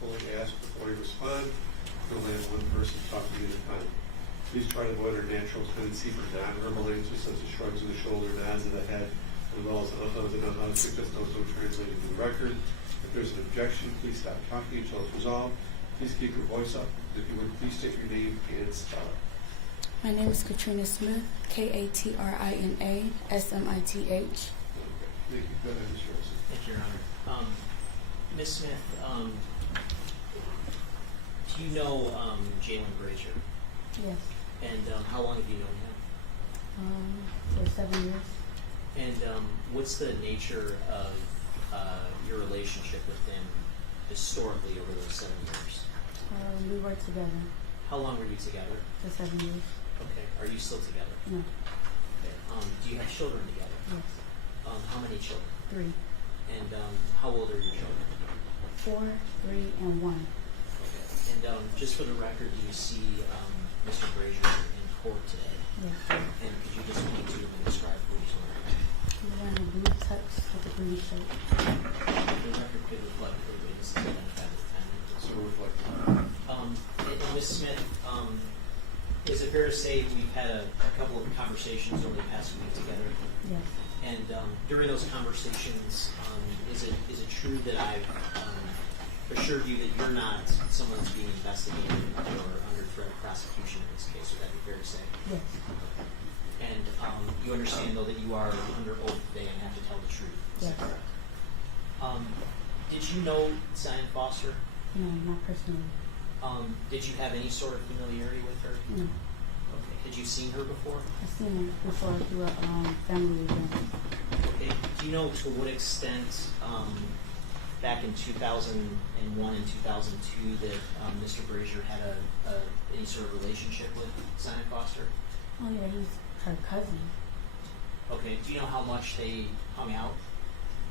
fully ask before you respond. You'll only have one person talking at a time. Please try to avoid our natural tendency for non-verbal answers such as shrugs of the shoulder, nods of the head, as well as uh-uhs and uh-uhs, because those don't translate into the record. If there's an objection, please stop talking until it's resolved. Please keep your voice up. If you would, please state your name and spell it. My name is Katrina Smith, Katrina Smith. Okay. Thank you. Go ahead, Mr. Wilson. Thank you, Your Honor. Ms. Smith, do you know Jaylin Brazier? Yes. And how long have you known him? For 7 years. And what's the nature of your relationship with him historically over those 7 years? We worked together How long were you together? for 7 years. Okay. Are you still together? No. Okay. Do you have children together? Yes. How many children? 3. And how old are your children? 4, 3, and 1. Okay. And just for the record, do you see Mr. Brazier in court today? Yes. And could you just speak to him and describe who he's wearing? He's wearing a blue tux with a green shirt. The record could reflect the witnesses identified at the time. So reflect. And Ms. Smith, is it fair to say we've had a couple of conversations over the past week together? Yes. And during those conversations, is it true that I've assured you that you're not someone who's being investigated or under threat of prosecution in this case? Would that be fair to say? Yes. And you understand, though, that you are under oath today and have to tell the truth. Is that Yes. correct? Did you know Zion Foster? No, not personally. Did you have any sort of familiarity with her? No. Okay. Had you seen her before? I've seen her before through a family event. Okay. Do you know to what extent back in 2001 and 2002 that Mr. Brazier had any sort of relationship with Zion Foster? Oh yeah, he's her cousin. Okay. Do you know how much they hung out?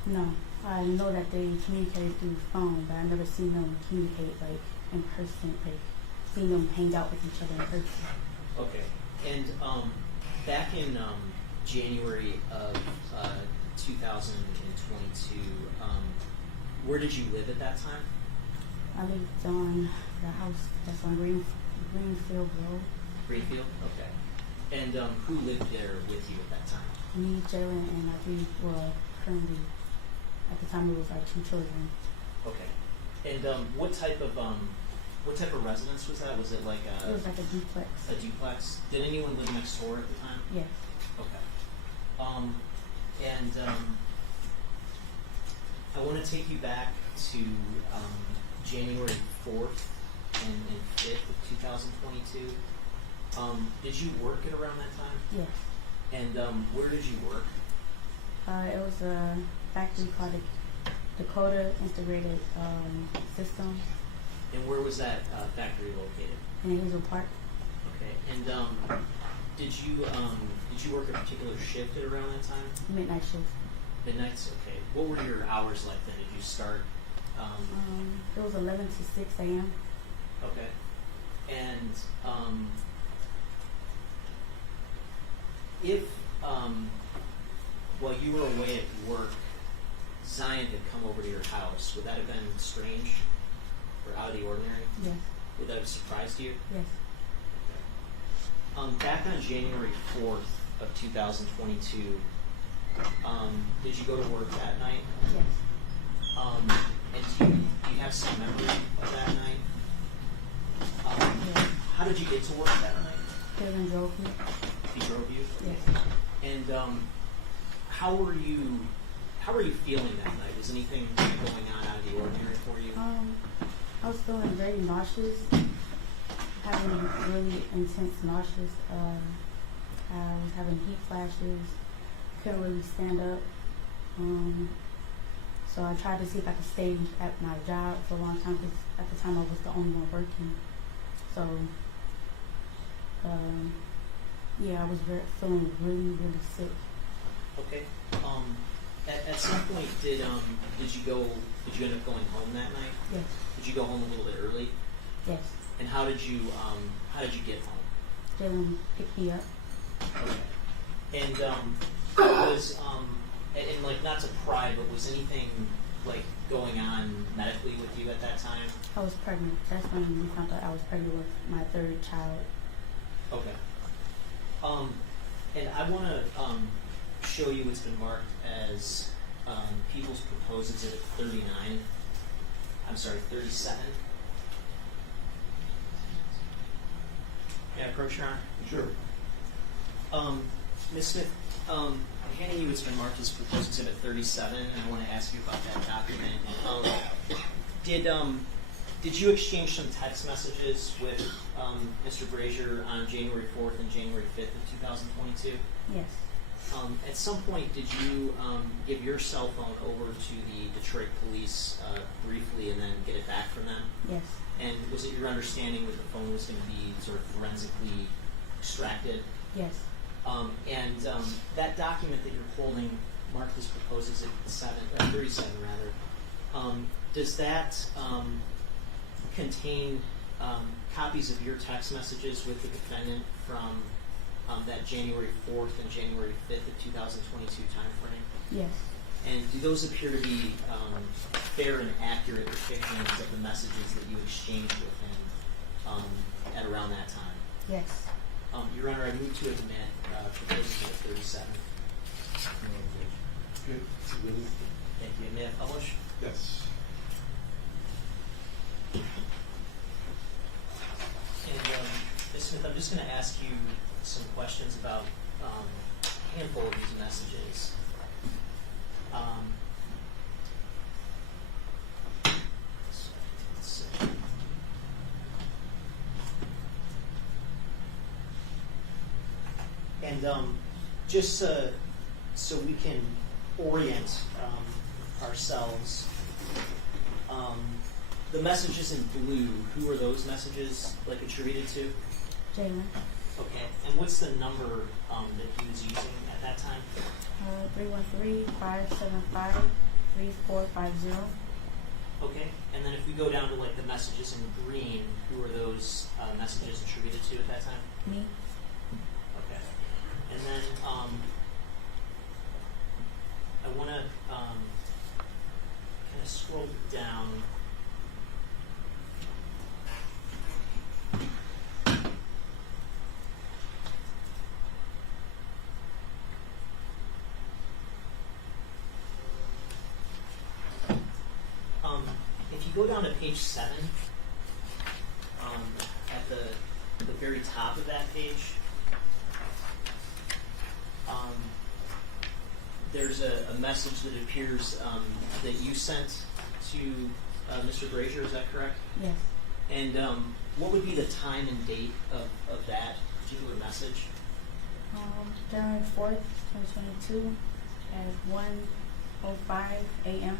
No, I know that they communicated through phone, but I've never seen them communicate like in person, like seen them hang out with each other in person. Okay. And back in January of 2022, where did you live at that time? I lived on the house that's on Greenfield Road. Greenfield? Okay. And who lived there with you at that time? Me, Jaylin, and I think, well, currently, at the time it was our 2 children. Okay. And what type of residence was that? Was it like It was like a duplex. a duplex? Did anyone live next door at the time? Yes. Okay. And I want to take you back to January 4th and 5th of 2022. Did you work at around that time? Yes. And where did you work? It was a factory called Dakota Integrated Systems And where was that factory located? in Hazel Park. Okay. And did you work a particular shift at around that time? Midnight shift. Midnights. Okay. What were your hours like then? Did you start? It was 11 to 6 a.m. Okay. And if while you were away at work, Zion had come over to your house, would that have been strange or out of the ordinary? Yes. Would that have surprised you? Yes. Back on January 4th of 2022, did you go to work that night? Yes. And do you have some memory of that night? Yes. How did you get to work that night? Jaylin drove me. He drove you? Yes. And how were you feeling that night? Was anything going on out of the ordinary for you? I was feeling very nauseous, having really intense nauseous. I was having heat flashes, couldn't really stand up. So I tried to see if I could stay at my job for a long time because at the time I was the only one working. So, yeah, I was feeling really, really sick. Okay. At some point, did you end up going home that night? Yes. Did you go home a little bit early? Yes. And how did you get home? Jaylin picked me up. Okay. And was and like not to pry, but was anything like going on medically with you at at that time? I was pregnant. That's when we found out I was pregnant with my third child. Okay. And I want to show you what's been marked as people's proposed exhibit 39. I'm sorry, 37. May I approach, Your Honor? Sure. Ms. Smith, I'm handing you what's been marked as proposed exhibit 37, and I want to ask you about that document. Did you exchange some text messages with Mr. Brazier on January 4th and January 5th of 2022? Yes. At some point, did you give your cell phone over to the Detroit police briefly and then get it back from them? Yes. And was it your understanding that the phone was going to be sort of forensically extracted? Yes. That document that you're holding, marked as proposed exhibit 37 rather, does that contain copies of your text messages with the defendant from that January 4th and January 5th of 2022 time frame? Yes. And do those appear to be fair and accurate depictions of the messages that you exchanged with him at around that time? Yes. Your Honor, I move to admit proposal at 37. Good. Thank you. May I publish? Yes. And Ms. Smith, I'm just going to ask you some questions about a handful of these messages. Let's see. And just so we can orient ourselves, the messages in blue, who are those messages attributed to? Jaylin. Okay, and what's the number that he was using at that time? 313-575-3450. Okay, and then if we go down to the messages in green, who are those messages attributed to at that time? Me. Okay, and then I want to kind of scroll down. If you go down to page 7, at the very top of that page, there's a message that appears that you sent to Mr. Brazier, is that correct? Yes. And what would be the time and date of that particular message? January 4th, 2022 at 1:05 a.m.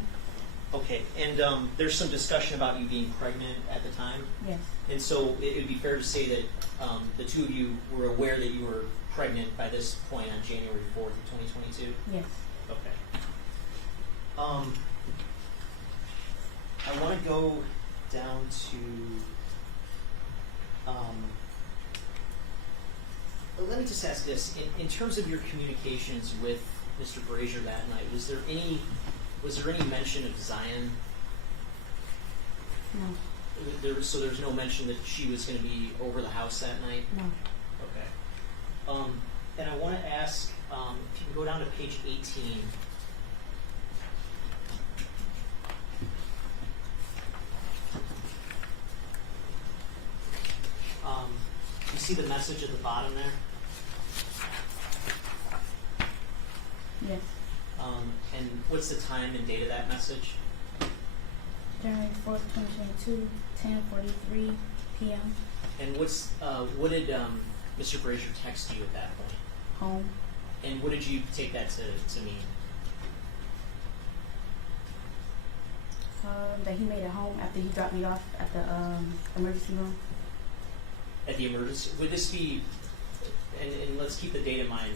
Okay, and there's some discussion about you being pregnant at the time? Yes. And so it would be fair to say that the two of you were aware that you were pregnant by this point on January 4th of 2022? Yes. Okay. I want to go down to, let me just ask this. In terms of your communications with Mr. Brazier that night, was there any mention of Zion? No. So there's no mention that she was going to be over the house that night? No. Okay. And I want to ask, if you can go down to page 18. You see the message at the bottom there? Yes. And what's the time and date of that message? January 4th, 2022, 10:43 p.m. And what did Mr. Brazier text you at that point? Home. And what did you take that to mean? That he made it home after he dropped me off at the emergency room. At the emergency, would this be, and let's keep the date in mind,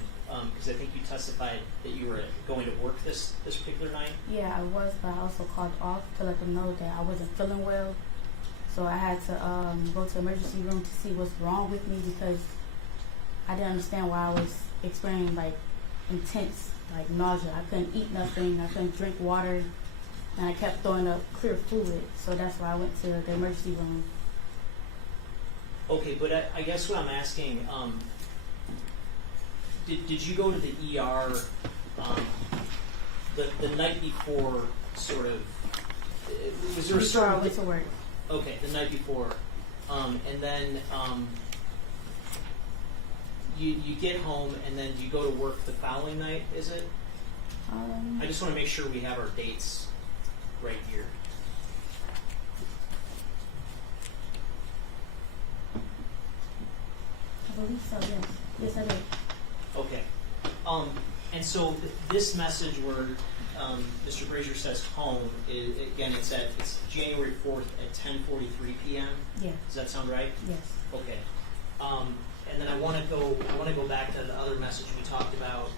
because I think you testified that you were going to work this particular night? Yeah, I was, but I also called off to let them know that I wasn't feeling well. So I had to go to the emergency room to see what's wrong with me because I didn't understand why I was experiencing intense nausea. I couldn't eat nothing. I couldn't drink water. and I kept throwing up clear fluid, so that's why I went to the emergency room. Okay, but I guess what I'm asking, did you go to the ER the night before, sort of? Was there a Before I certain went to work. Okay, the night before, and then you get home, and then you go to work the following night. Is it? I just want to make sure we have our dates right here. I believe so, yes. Yes, I did. Okay. And so this message where Mr. Brazier says home, again, it's January 4th at 10:43 p.m. Yeah. Does that sound right? Yes. Okay. And then I want to go back to the other message we talked about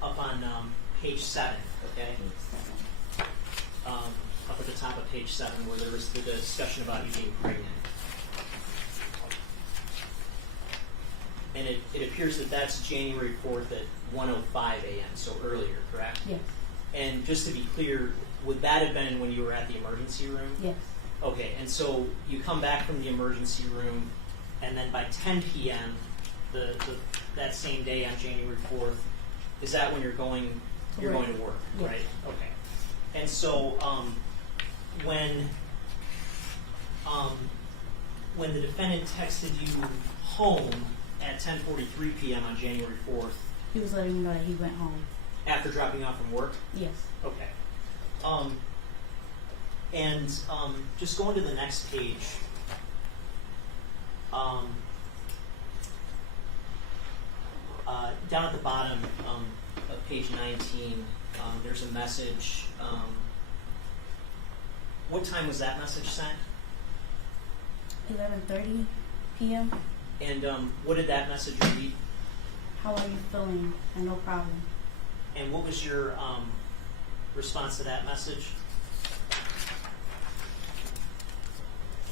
up on page 7. Okay. Up at the top of page 7, where there was the discussion about you being pregnant. And it appears that that's January 4th at 1:05 a.m., so earlier, correct? Yes. And just to be clear, would that have been when you were at the emergency room? Yes. Okay, and so you come back from the emergency room, and then by 10 p.m. that same day on January 4th, is that when you're going to work, Yes. right? Okay. And so when the defendant texted you home at 10:43 p.m. on January 4th, He was letting me know that he went home. after dropping off from work? Yes. Okay. And just going to the next page. Down at the bottom of page 19, there's a message. What time was that message sent? 11:30 p.m. And what did that message read? How are you feeling? And no problem. And what was your response to that message?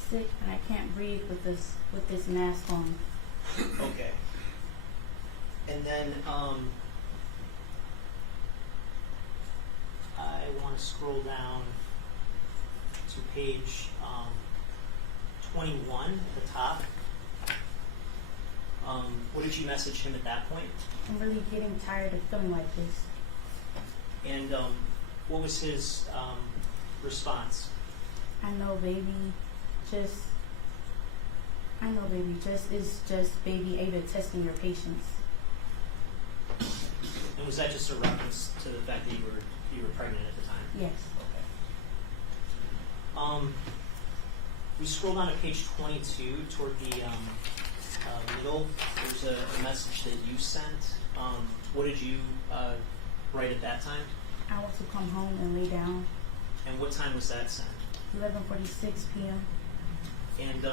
Sick, and I can't breathe with this mask on. Okay. And then I want to scroll down to page 21 at the top. What did you message him at that point? I'm really getting tired of feeling like this. And what was his response? I know, baby. It's just baby Ada testing your patience. And was that just a reference to the fact that you were pregnant at the time? Yes. Okay. We scroll down to page 22 toward the middle. There's a message that you sent. What did you write at that time? I want to come home and lay down. And what time was that sent? 11:46 p.m. And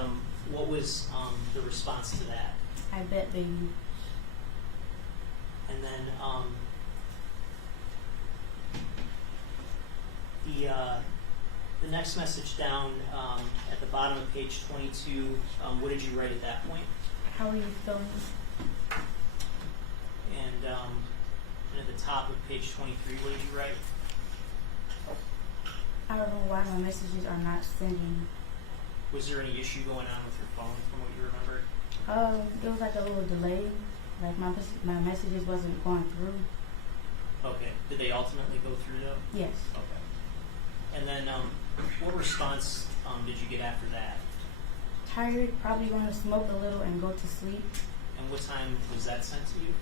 what was the response to that? I bet, baby. And then the next message down at the bottom of page 22, what did you write at that point? How are you feeling? And at the top of page 23, what did you write? I don't know why my messages are not sending. Was there any issue going on with your phone from what you remember? It was like a little delay. Like my messages wasn't going through. Okay. Did they ultimately go through though? Yes. Okay. And then what response did you get after that? Tired, probably going to smoke a little and go to sleep. And what time was that sent to you?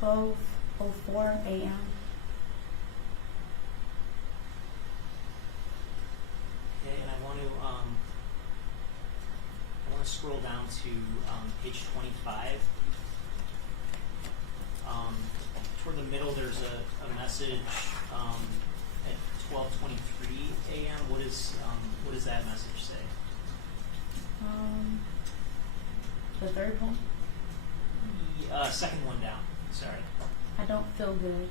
12:04 a.m. Okay, and I want to scroll down to page 25. Toward the middle, there's a message at 12:23 a.m. What does that message say? The third one. Second one down. Sorry. I don't feel good.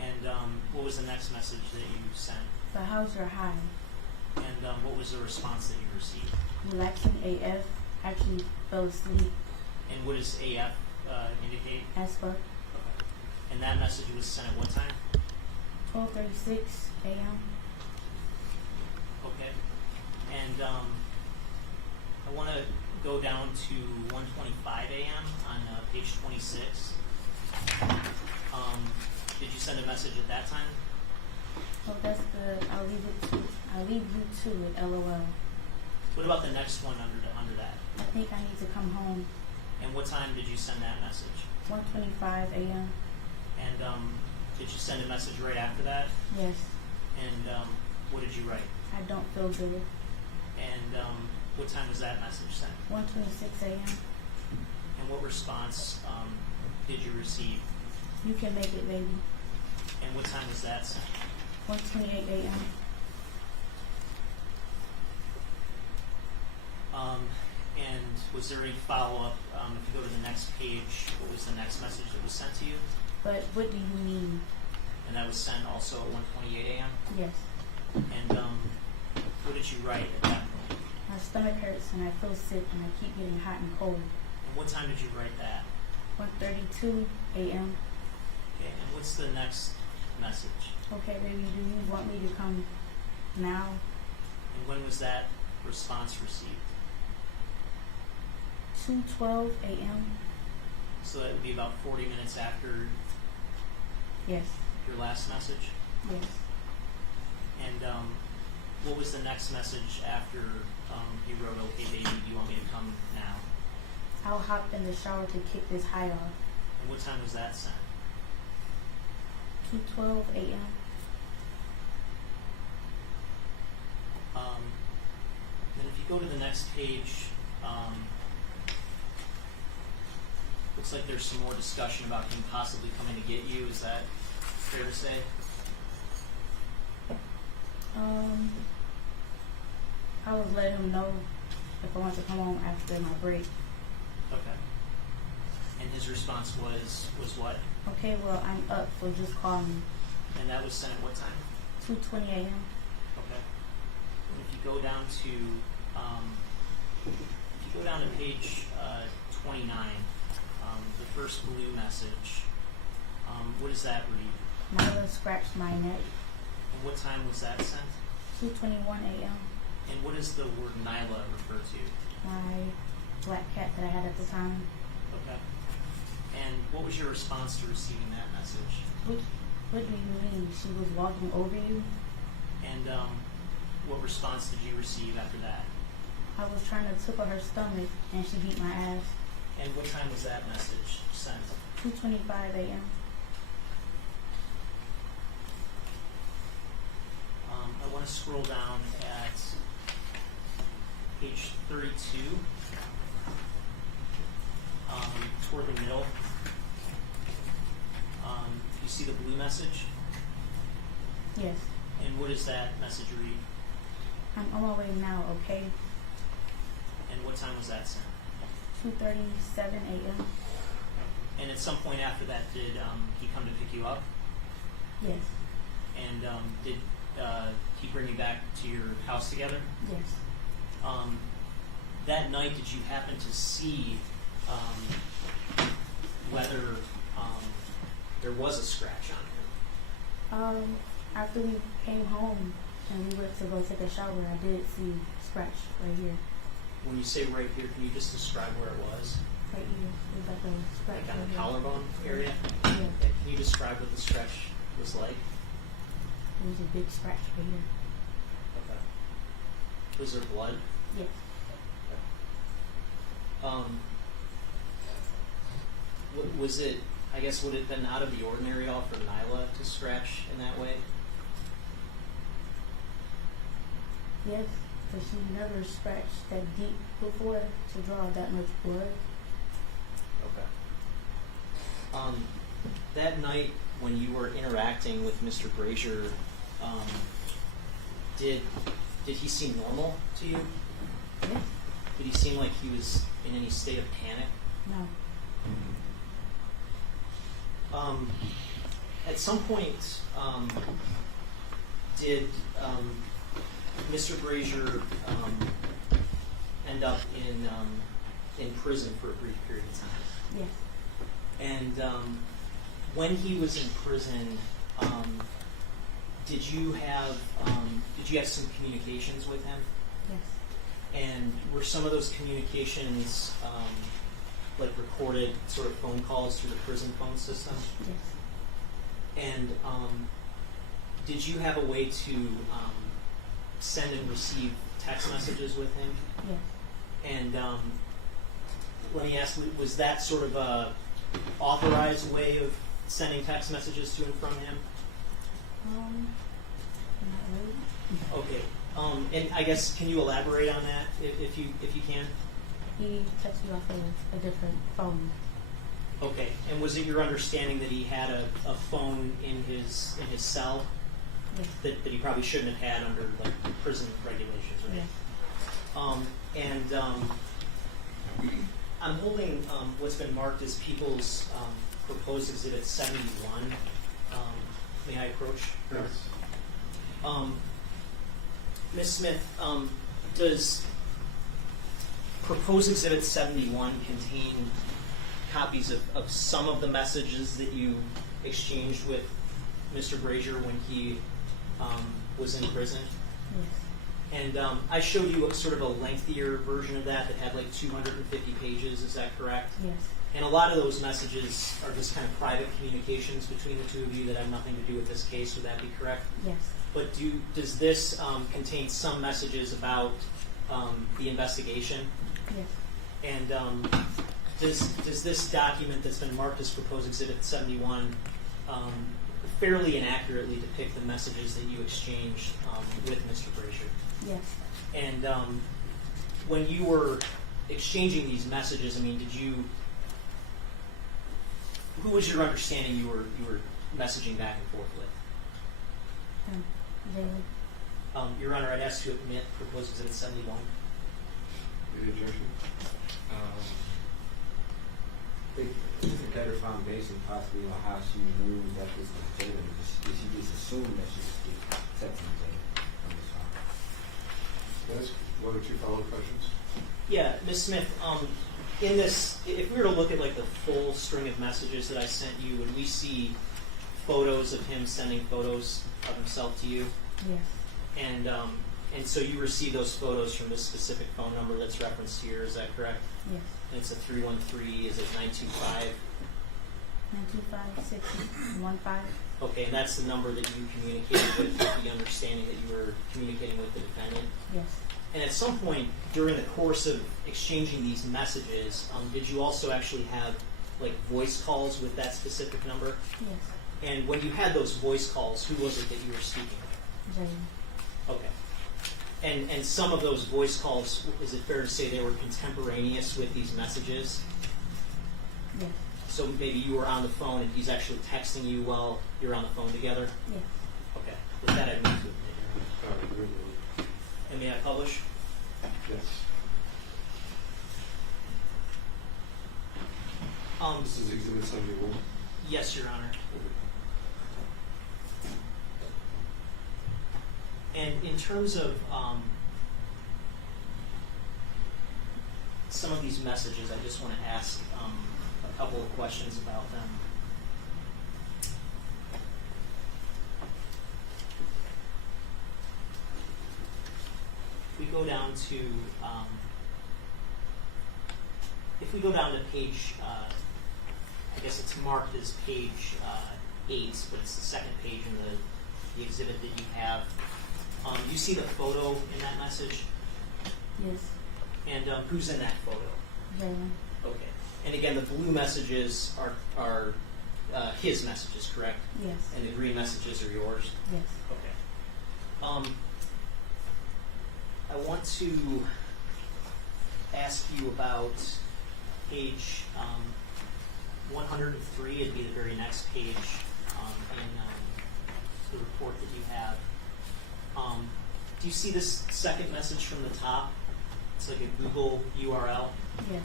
And what was the next message that you sent? But how's your high? And what was the response that you received? Relaxing AF. Actually fell asleep. And what does AF indicate? As fuck. Okay. And that message was sent at what time? 12:36 a.m. Okay. And I want to go down to 1:25 a.m. on page 26. Did you send a message at that time? Oh, that's the. I'll leave you to it. LOL. What about the next one under that? I think I need to come home. And what time did you send that message? 1:25 a.m. And did you send a message right after that? Yes. And what did you write? I don't feel good. And what time was that message sent? 1:26 a.m. And what response did you receive? You can make it, baby. And what time was that sent? 1:28 a.m. And was there any follow-up? If you go to the next page, what was the next message that was sent to you? But what do you mean? And that was sent also at 1:28 a.m.? Yes. And what did you write at that point? My stomach hurts and I feel sick and I keep getting hot and cold. And what time did you write that? 1:32 a.m. Okay, and what's the next message? Okay, baby, do you want me to come now? And when was that response received? 2:12 a.m. So that would be about 40 minutes after Yes. your last message? Yes. And what was the next message after you wrote, okay, baby, you want me to come now? I'll hop in the shower to kick this high off. And what time was that sent? 2:12 a.m. Then if you go to the next page, looks like there's some more discussion about him possibly coming to get you. Is that fair to say? I was letting him know if I want to come home after my break. Okay. And his response was what? Okay, well, I'm up, so just call me. And that was sent at what time? 2:20 a.m. Okay. And if you go down to page 29, the first blue message, what does that read? Nyla scratched my neck. And what time was that sent? 2:21 a.m. And what does the word Nyla refer to? My black cat that I had at the time. Okay. And what was your response to receiving that message? What do you mean? She was walking over you? And what response did you receive after that? I was trying to tickle her stomach and she beat my ass. And what time was that message sent? 2:25 a.m. I want to scroll down at page 32, toward the middle. You see the blue message? Yes. And what does that message read? I'm on my way now, okay? And what time was that sent? 2:37 a.m. And at some point after that, did he come to pick you up? Yes. And did he bring you back to your house together? Yes. That night, did you happen to see whether there was a scratch on him? After we came home and we went to go take a shower, I did see scratch right here. When you say right here, can you just describe where it was? Right here. It was like a scratch Like on right the here. collarbone area? Yeah. Okay, can you describe what the scratch was like? It was a big scratch right here. Okay. Was there blood? Yes. Was it, I guess, would it have been out of the ordinary at all for Nyla to scratch in that way? Yes. Because she never scratched that deep before to draw that much blood. Okay. That night when you were interacting with Mr. Brazier, did he seem normal to you? Yes. Did he seem like he was in any state of panic? No. At some point, did Mr. Brazier end up in prison for a brief period of time? Yes. And when he was in prison, did you have some communications with him? Yes. And were some of those communications like recorded sort of phone calls through the prison phone system? Yes. And did you have a way to send and receive text messages with him? Yes. And let me ask, was that sort of a authorized way of sending text messages to and from him? Not really. Okay. And I guess, can you elaborate on that if you can? He texted you off of a different phone. Okay. And was it your understanding that he had a phone in his cell Yes. that he probably shouldn't have had under like prison regulations, right? Yes. I'm holding what's been marked as People's Proposed Exhibit 71. May I approach? Yes. Ms. Smith, does Proposed Exhibit 71 contain copies of some of the messages that you exchanged with Mr. Brazier when he was in prison? Yes. And I showed you sort of a lengthier version of that had like 250 pages, is that correct? Yes. And a lot of those messages are just kind of private communications between the two of you that have nothing to do with this case, would that be correct? Yes. But does this contain some messages about the investigation? Yes. And does this document that's been marked as Proposed Exhibit 71 fairly and accurately depict the messages that you exchanged with Mr. Brazier? Yes. And when you were exchanging these messages, I mean, who was your understanding you were messaging back and forth with? Jaylin. Your Honor, I'd ask you to admit Proposed Exhibit 71. Any objection? The debtor found based possibly on how she knew that this was Jaylin. She just assumed that she was texting Jaylin from this phone. Can I ask one or two follow-up questions? Yeah, Ms. Smith, in this, if we were to look at like the full string of messages that I sent you, would we see photos of him sending photos of himself to you? Yes. And so you received those photos from this specific phone number that's referenced here, is that correct? Yes. And it's a 313, is it 925? 925-615. Okay, and that's the number that you communicated with the understanding that you were communicating with the defendant? Yes. And at some point during the course of exchanging these messages, did you also actually have like voice calls with that specific number? Yes. And when you had those voice calls, who was it that you were speaking with? Jaylin. Okay. And some of those voice calls, is it fair to say they were contemporaneous with these messages? Yes. So maybe you were on the phone and he's actually texting you while you're on the phone together? Yes. Okay. With that, I move to admit. Really? And may I publish? Yes. This is Exhibit 71. Yes, Your Honor. And in terms of some of these messages, I just want to ask a couple of questions about them. If we go down to page, I guess it's marked as page 8, but it's the second page in the exhibit that you have. Do you see the photo in that message? Yes. And who's in that photo? Jaylin. Okay. And again, the blue messages are his messages, correct? Yes. And the green messages are yours? Yes. Okay. I want to ask you about page 103. It'd be the very next page in the report that you have. Do you see this second message from the top? It's like a Google URL. Yes.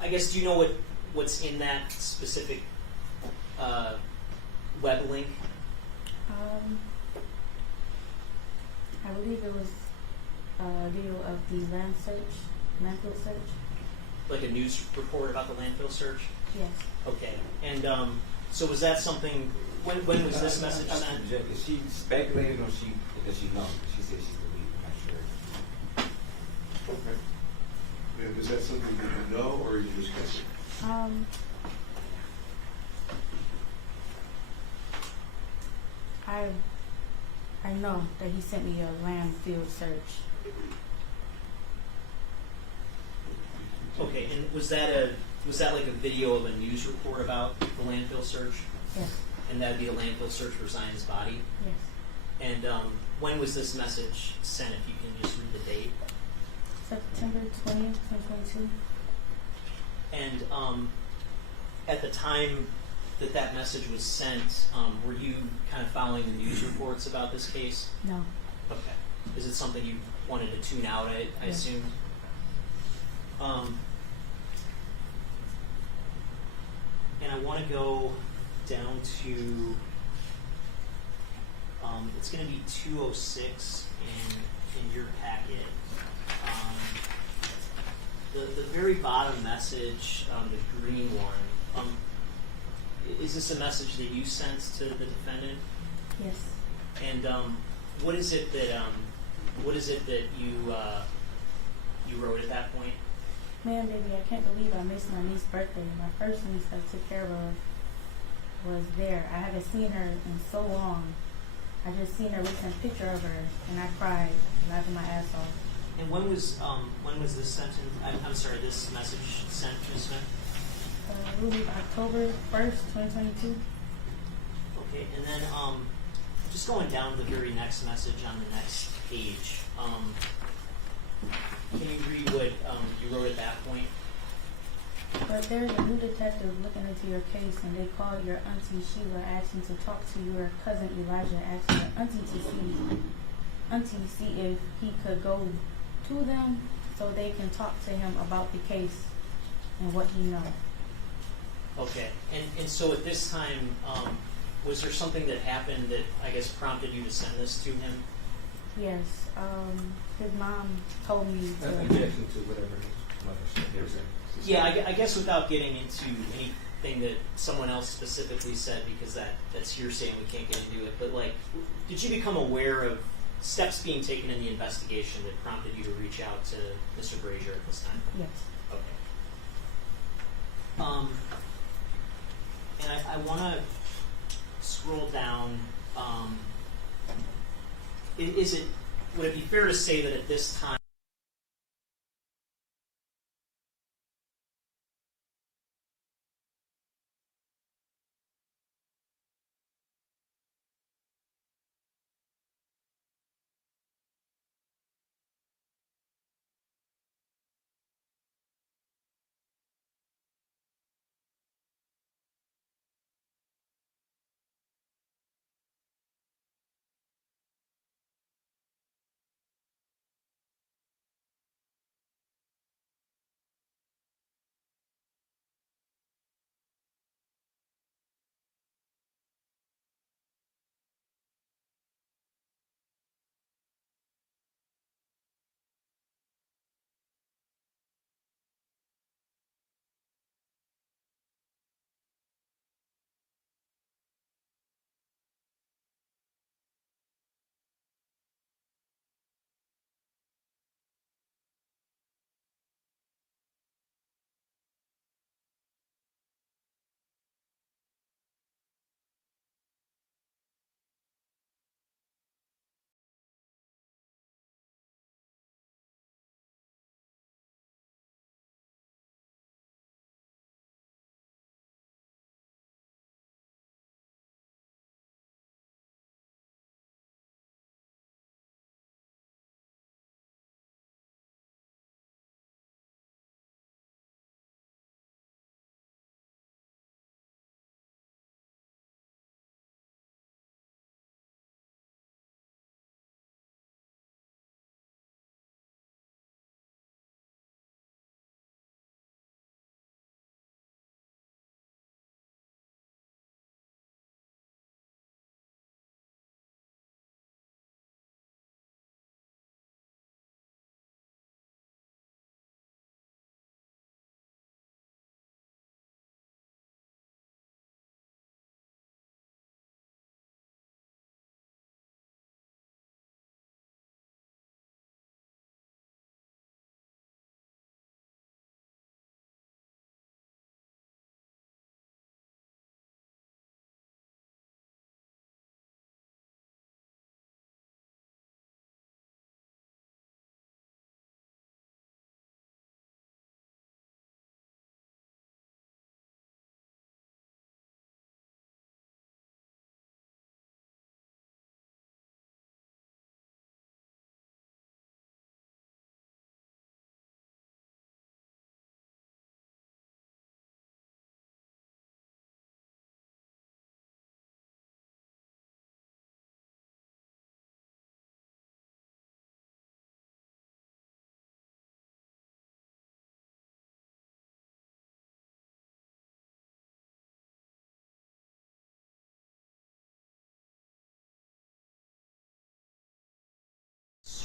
I guess, do you know what's in that specific web link? I believe it was a video of the landfill search. Like a news report about the landfill search? Yes. Okay. And So was that something? When was this message sent? Is she speculating or does she know? She said she believed. I'm not sure. Okay. And is that something that you know, or are you just guessing? I know that he sent me a land field search. Okay, and was that like a video of a news report about the landfill search? Yes. And that would be a landfill search for Zion's body? Yes. And when was this message sent, if you can just read the date? September 20th, 2022. And at the time that message was sent, were you kind of following the news reports about this case? No. Okay. Is it something you wanted to tune out, I Yes. assume? And I want to go down to, it's going to be 206 in your packet. The very bottom message, the green one, is this a message that you sent to the defendant? Yes. And what is it that you wrote at that point? Man, baby, I can't believe I missed my niece's birthday. My first niece I took care of was there. I haven't seen her in so long. I just seen a recent picture of her, and I cried, laughing my ass off. And when was this sentence? I'm sorry, this message sent, Ms. Smith? It will be October 1st, 2022. Okay, and then just going down to the very next message on the next page. Can you read what you wrote at that point? But there's a new detective looking into your case, and they called your auntie Sheila, asking to talk to your cousin Elijah, asking your auntie to see if he could go to them so they can talk to him about the case and what he knows. Okay, and so at this time, was there something that happened that I guess prompted you to send this to him? Yes, his mom told me to. Objection to whatever his mother said. There's a- Yeah, I guess without getting into anything that someone else specifically said, because that's hearsay and we can't get into it, but like, did you become aware of steps being taken in the investigation that prompted you to reach out to Mr. Brazier at this time? Yes. Okay. And I want to scroll down. Would it be fair to say that at this time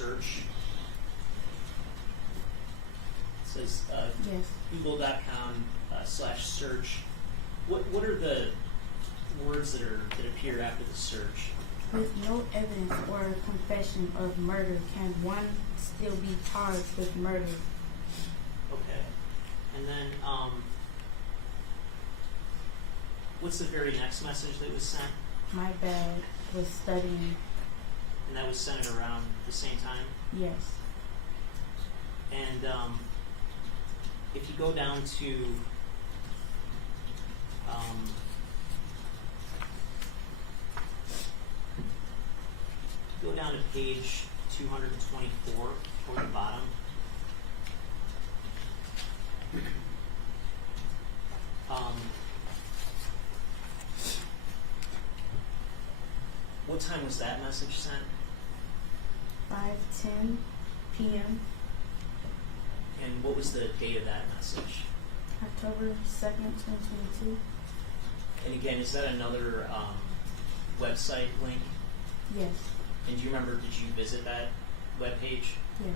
search. It says Yes. google.com/search. What are the words that appear after the search? With no evidence or confession of murder, can one still be charged with murder? Okay. And then, what's the very next message that was sent? My bad was studying. And that was sent at around the same time? Yes. And if you go down to page 224 toward the bottom. What time was that message sent? 5:10 p.m. And what was the date of that message? October 2nd, 2022. And again, is that another website link? Yes. And do you remember, did you visit that webpage? Yes.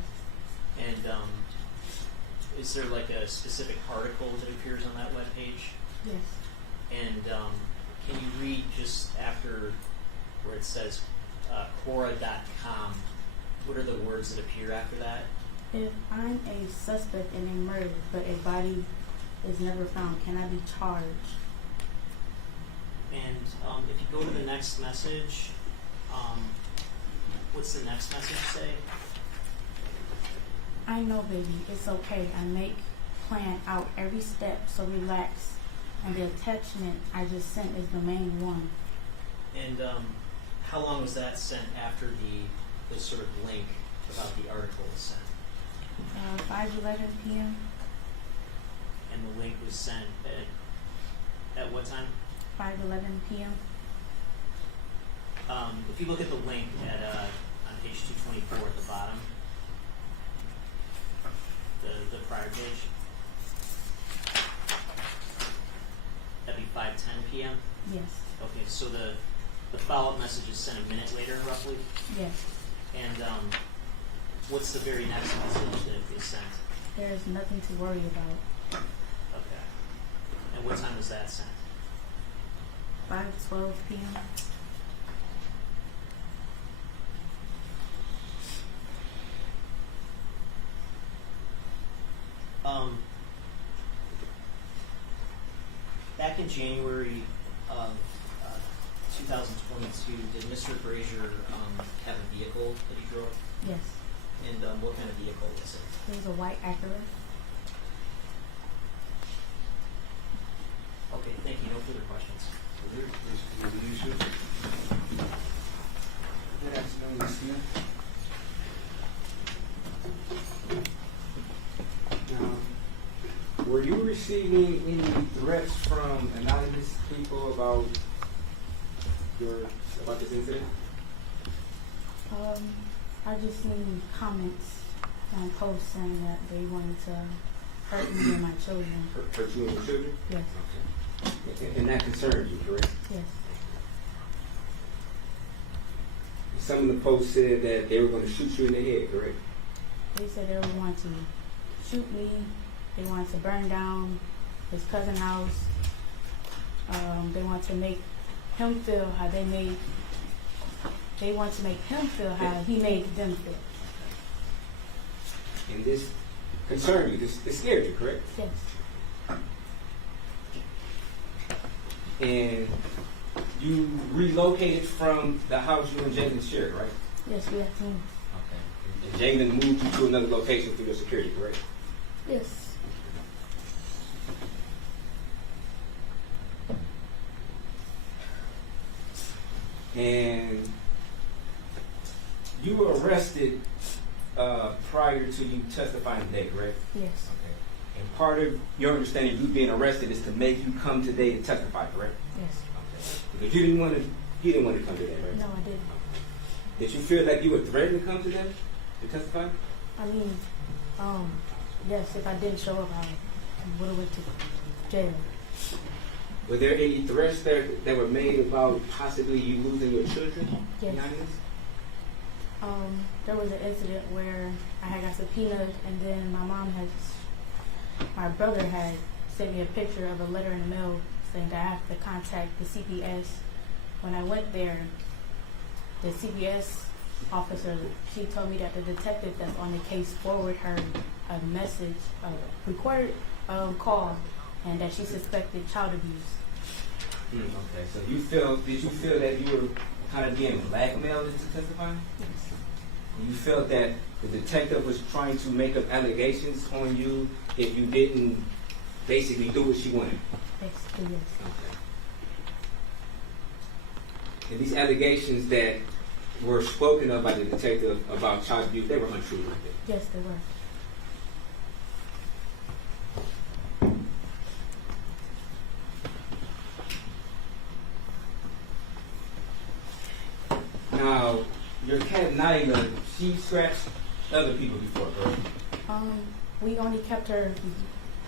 And is there like a specific article that appears on that webpage? Yes. And can you read just after where it says Quora.com, what are the words that appear after that? If I'm a suspect in a murder, but a body is never found, can I be charged? And if you go to the next message, what's the next message say? I know, baby, it's okay. I plan out every step, so relax. And the attachment I just sent is the main one. And how long was that sent after the sort of link about the article was sent? 5:11 p.m. And the link was sent at what time? 5:11 p.m. If you look at the link on page 224 at the bottom, the prior page, that'd be 5:10 p.m. Yes. Okay, so the follow-up message is sent a minute later, roughly. Yes. And what's the very next message that is sent? There's nothing to worry about. Okay. And what time was that sent? 5:12 p.m. Back in January of 2022, did Mr. Brazier have a vehicle that he drove? Yes. And what kind of vehicle was it? It was a white Acura. Okay, thank you. No further questions. Good afternoon, Ms. Smith. Now, were you receiving any threats from anonymous people about this incident? I just seen comments on posts saying that they wanted to hurt me and my children. Hurt you and your children? Yes. Okay. And that concerned you, correct? Yes. Some of the posts said that they were going to shoot you in the head, correct? They said they would want to shoot me. They wanted to burn down his cousin's house. They want to make him feel how they want to make him feel how he made them feel. And this concerned you, this scared you, correct? Yes. And you relocated from the house you and Jaylin shared, right? Yes, we have to. Okay. And Jaylin moved you to another location for your security, correct? Yes. And you were arrested prior to you testifying today, correct? Yes. Okay. And part of your understanding of you being arrested is to make you come today and testify, correct? Yes. Okay. Because you didn't want to come today, right? No, I didn't. Did you feel like you were threatened to come today to testify? I mean, yes, if I didn't show up, I would have went to jail. Were there any threats that were made about possibly you losing your children? Yes. behind this? There was an incident where I had got subpoenaed, and then my brother had sent me a picture of a letter in the mail saying that I have to contact the CPS. When I went there, the CPS officer, she told me that the detective that's on the case forwarded her a message, a recorded call, and that she suspected child abuse. Okay, so did you feel that you were kind of being blackmailed into testifying? Yes. You felt that the detective was trying to make up allegations on you if you didn't basically do what she wanted? Basically, yes. Okay. And these allegations that were spoken of by the detective about child abuse, they were untrue, weren't they? Yes, they were. Now, your cat Nyla, she scratched other people before, right? We only kept her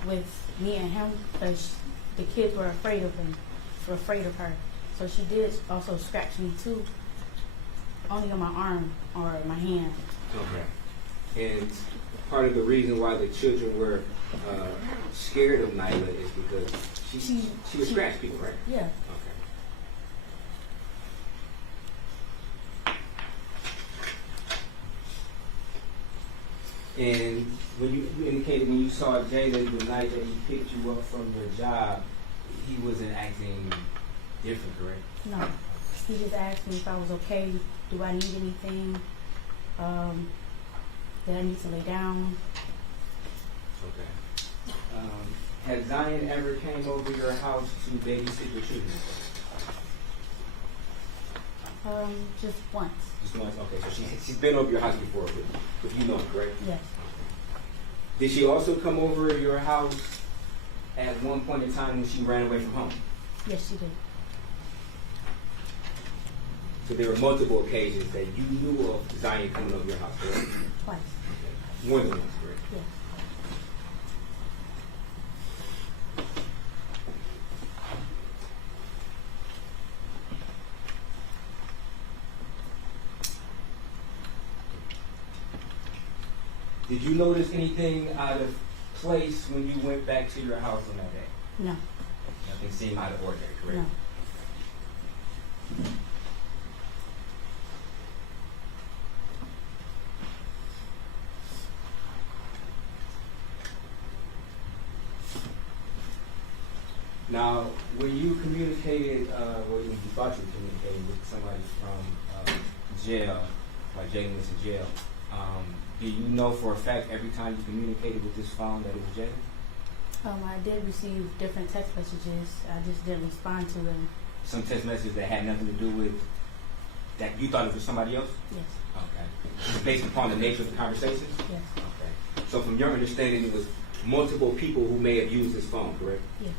with me and him because the kids were afraid of her. So she did also scratch me too, only on my arm or my hand. Okay. And part of the reason why the children were scared of Nyla is because she would scratch people, right? Yeah. Okay. And when you indicated when you saw Jaylin the night that he picked you up from your job, he wasn't acting different, correct? No. He just asked me if I was okay. Do I need anything? Did I need to lay down? Okay. Has Zion ever came over your house to babysit your children? Just once. Just once? Okay, so she's been over your house before, but you know it, correct? Yes. Did she also come over your house at one point in time when she ran away from home? Yes, she did. So there were multiple occasions that you knew of Zion coming over your house, correct? Twice. Okay. More than once, correct? Yes. Did you notice anything out of place when you went back to your house on that day? No. Nothing seemed out of ordinary, correct? No. Now, when you communicated, when you thought you were communicating with somebody from jail, like Jaylin was in jail, do you know for a fact every time you communicated with this phone that it was Jaylin? I did receive different text messages. I just didn't respond to them. Some text messages that had nothing to do with that you thought it was somebody else? Yes. Okay. Based upon the nature of the conversations? Yes. Okay. So from your understanding, it was multiple people who may have used this phone, correct? Yes.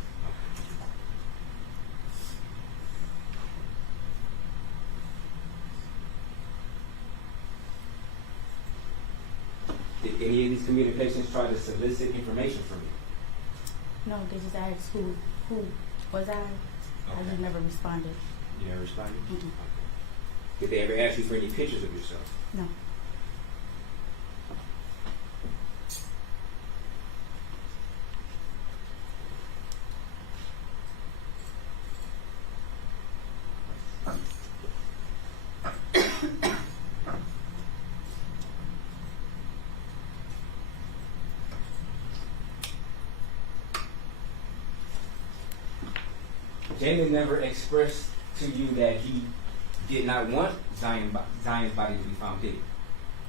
Did any of these communications try to solicit information from you? No, they just asked who was I? I just never responded. You never responded? Mm-mm. Okay. Did they ever ask you for any pictures of yourself? No. Jaylin never expressed to you that he did not want Zion's body to be found, did he?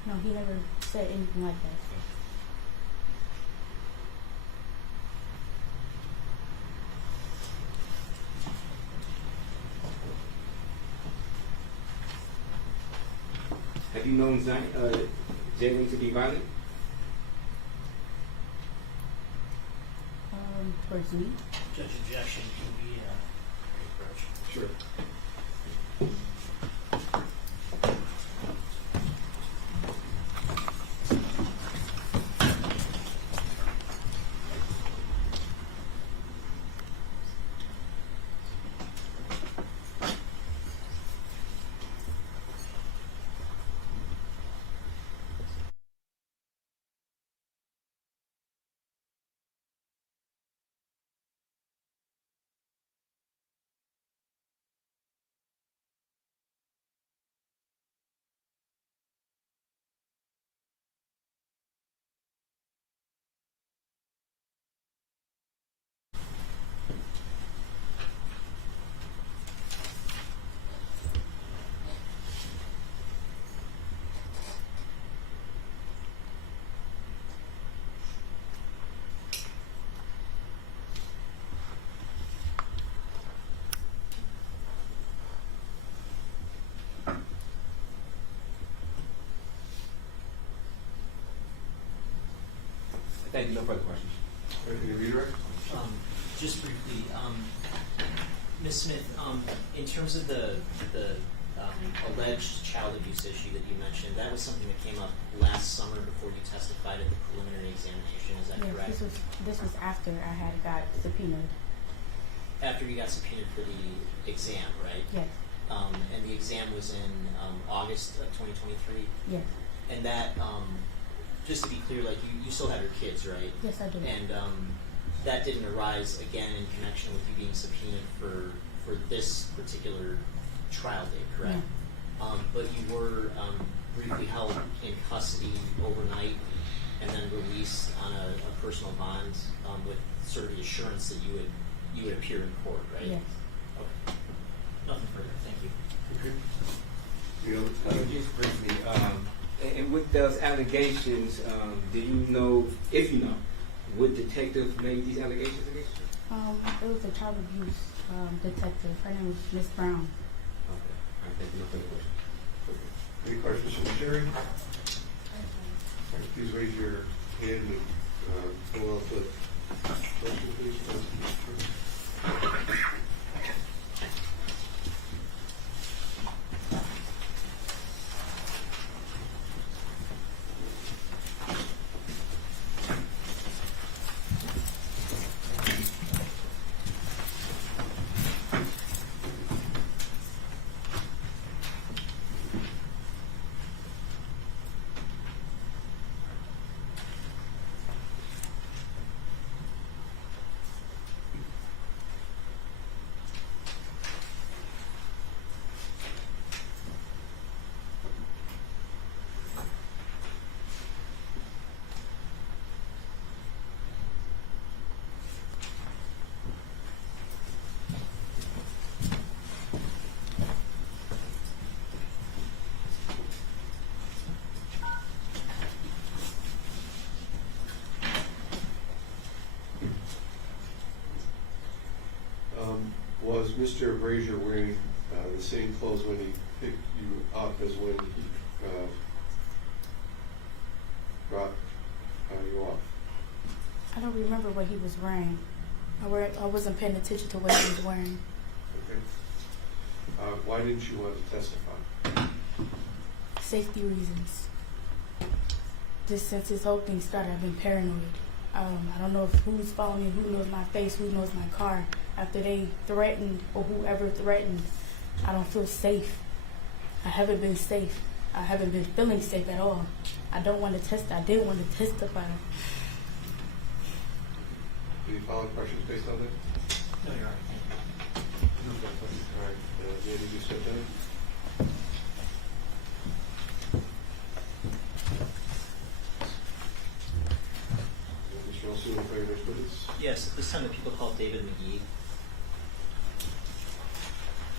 No, he never said anything like that. Have you known Jaylin to be violent? Towards me. Judge objection can be approached. Sure. Thank you. No further questions. Any redirect? Just briefly, Ms. Smith, in terms of the alleged child abuse issue that you mentioned, that was something that came up last summer before you testified at the preliminary examination. Is that Yes, correct? this was after I had got subpoenaed. After you got subpoenaed for the exam, right? Yes, And the exam was in August of 2023. yes, And that, just to be clear, like you still have your kids, right? yes, I do. And that didn't arise again in connection with you being subpoenaed for this particular trial date, correct? But you were briefly held in custody overnight and then released on a personal bond with sort of the assurance that you would appear in court, right? Yes. Okay. Nothing further. Thank you. Okay. Any other? Just briefly, and with those allegations, do you know, if you know, what detective made these allegations against you? It was a child abuse detective. Her name was Miss Brown. Okay. All right, thank you. No further questions. Any questions from the jury? Please raise your hand and pull out the question, please. Was Mr. Brazier wearing the same clothes when he picked you up as when he brought you off? I don't remember what he was wearing. I wasn't paying attention to what he was wearing. Okay. Why didn't you want to testify? Safety reasons. Just since this whole thing started, I've been paranoid. I don't know who's following me, who knows my face, who knows my car. After they threatened, or whoever threatened, I don't feel safe. I haven't been safe. I haven't been feeling safe at all. I don't want to test. I didn't want to testify. Any follow-up questions based on that? No, Your Honor. Thank you. All right. Danny, you said that? Mr. Olson, will you bear witness? Yes, at this time the people called David McGee.